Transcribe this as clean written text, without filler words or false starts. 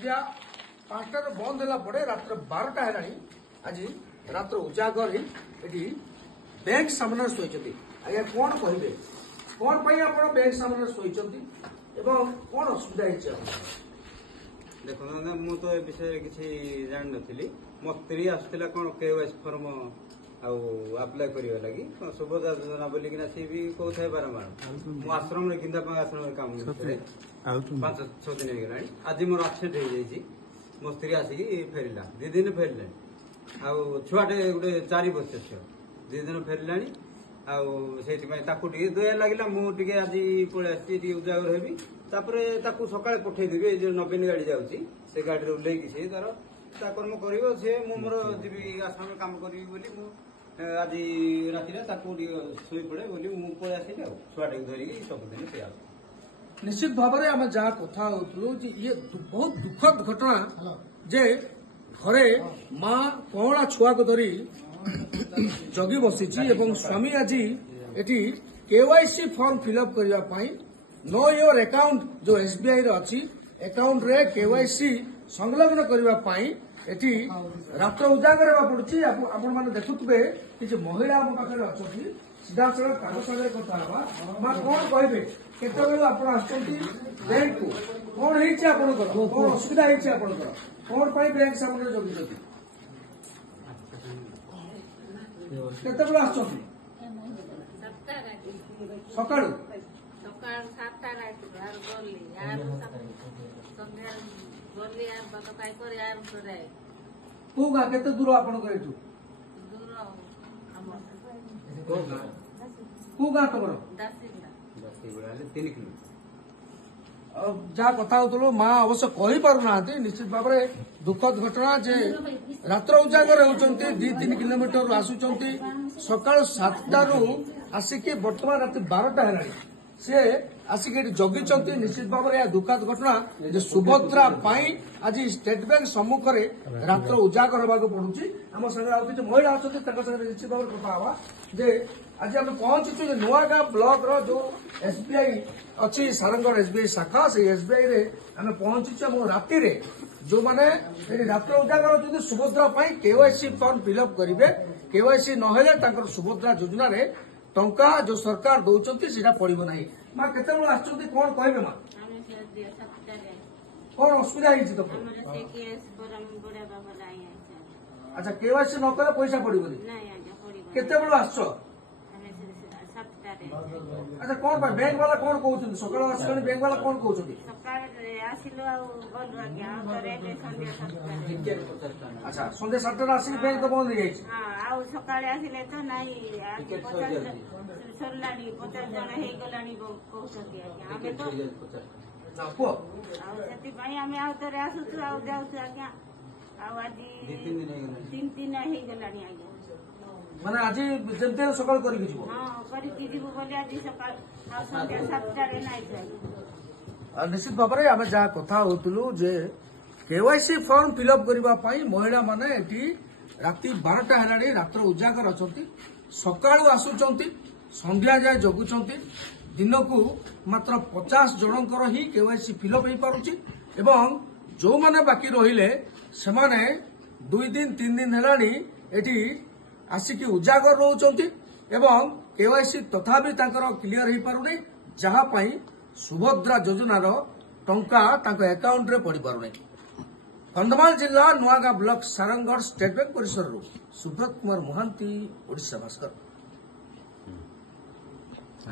संध्या 5टार बंद है रात्र 12टा है आज रात्र उजागर ही बैंक सामने शोचती आज्ञा कौन कहे कौन आप बैंक सामने शोचती कौन असुविधा देखो मु तो ए विषय किसी जान नी मो स्त्री आसला कौन केवाईसी फर्म आप्लाय करने लगी सुभद्रा योजना बोलिकिना सी भी कौन बारंबार मो आश्रम गिंदा आश्रम काम 5-6 दिन हो गला आज मोर एक्सीडेंट हो जाए मो स्त्री आसिक फेरला 2 दिन फेरले छुआटे गोटे 4 वर्ष छुआ 2 दिन फेरला से दया लगे मुझे आज पलि आसी उजागर हेबी सका पठेदेवी जो नवीन गाड़ी जाऊँगी से गाड़ी ओह्लैक सी तार कर्म कर मोर जी आश्रम कम करी आज राति शोई पड़े बोली मुझे पलि आसली छुआटे धरिकी सबुदिन से आस निश्चित भाव में आम जहाँ कथा ये बहुत दुखद घटना जे घरे माँ कौड़ा छुआ को धरी जगी बसी स्वामी आज ये केवाईसी फॉर्म फिलअप करने नो योर अकाउंट जो एसबीआई अच्छी अकाउंट रे केवाईसी संलग्न करने एटी रात्र उजागर पड़ी आपण मैंने देखुवे कि महिला आम पाखे अच्छा सीधा सड़क तार सागर कथा माँ कौन कहे केतबेलू आप बैंक को कौन होकर कौन असुविधा होकर कौन बैंक सामने जगी केतबेलू आस सका कौ गाँ के दूर आप कौ गाँ तुम जहाँ कथा हो माँ अवश्य कही पारना निश्चित भाव में दुखद घटना जे रात्र उजागर होती 2-3 किलोमीटर आसुंच सका 7टारू आसिक बर्तमान राति 12टा है सी आसिक जगी निश्चित भाव में दुखद घटना जे सुभद्रा आज स्टेट बैंक सम्मुख में रात्र उजागर होगा पड़ुची आम संगे महिला अच्छा निश्चित भाव में कथा हवा जे आज आम पहुंचु नुआगाँ ब्लॉक रो जो एसबीआई अच्छी सारंगढ़ एसबीआई शाखा से एसबीआई रे आम पहुंचु राति जो मैंने रात्र उजागर होती सुभद्रा केवाईसी फॉर्म फिलअप करेंगे केवाईसी नहेले सुभद्रा योजना रे टंका जो सरकार दौरान सीटा पड़ो ना माँ केत कौन कहे माँ कौन असुविधा अच्छा केवाईसी न कले पैसा पड़ो केत आस अच्छा कौन बैंक वाला कौन कहते सकाल आस बैंक वाला कौन कहते अच्छा सन्ध्या 7टा आसिक बैंक तो बंद हो सकाले आसिले तो नहीं सरलानी 50 जन हे गलानी कहउछथि आमे तो आमे आउतरे आसुछु आ जाउछु आज्ञा आ आज 3 दिन हे गलानी आज्ञा माने आज जंते सकाल करिक जीवो हां करिक जीवो बोले आज सकाल आ संध्या 7टा रे नाही जाई निश्चित भाव में आम जहाँ कथा होतलु जे केवाईसी फॉर्म फिलअप करने महिला माने एटी राति 12टा है रात्र उजागर अच्छा सका आसुंच संध्या जाए जगुंट दिन को मात्र 50 जनकर ही केवाईसी फिलअप हो पारुची एवं जो माने बाकी रहिले से माने 2 दिन 3 दिन है आसिक उजागर रोचंती एवं केवाईसी तथापि क्लियर हो पारुनी जहाँपाई सुभद्रा योजनार टंका अकाउंट रे पड़ी पारुनी कंधमाल जिला नुआगाँ ब्लॉक सारंगढ़ स्टेट बैंक परिसर सुब्रत कुमार महांती ओडिशा भास्कर।